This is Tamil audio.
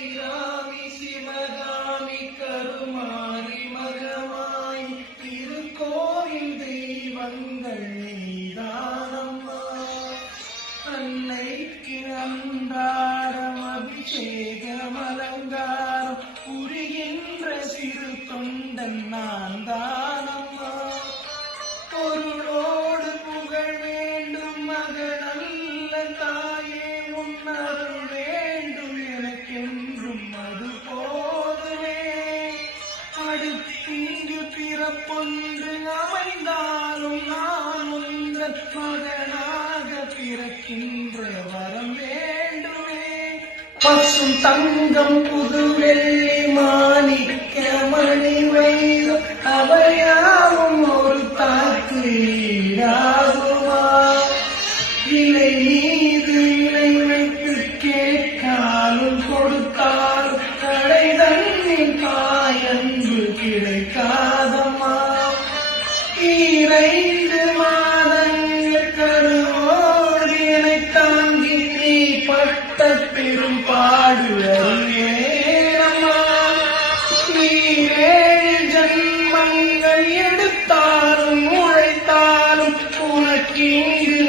அபிராமி சிவகாமி கருமாரி மகமாய் திருக்கோயில் தெய்வங்கள் நீதானம்மா அன்னைக்கு அன்றாடம் அபிஷேகம் அலங்காரம் புரிகின்ற சிறு தொண்டன் நான் தானம்மா பொருளோடு புகழ் வேண்டும் மகனல்ல தாயே அடுத்தீங்கு பிறப்பொன்று அமைந்தாலும் நான் உங்கள் மகனாக பிறக்கின்ற வரம் வேண்டுமே. பசும் தங்கம் புது வெள்ளி மாணிக்க மணி வைரம் அவையாவும் ஒரு தாக்கு ஈடாகுமா? இலை மீது இலை வைத்து கேட்காலும் கொடுத்தாலும் கடை தண்ணின் இணைந்து மாதங்கள் ஓடினை தாங்கி நீ பட்ட பெரும் பாடுவரே நீரேழு ஜன்மங்கள் எடுத்தாலும் உழைத்தாலும் உனக்கு இங்கு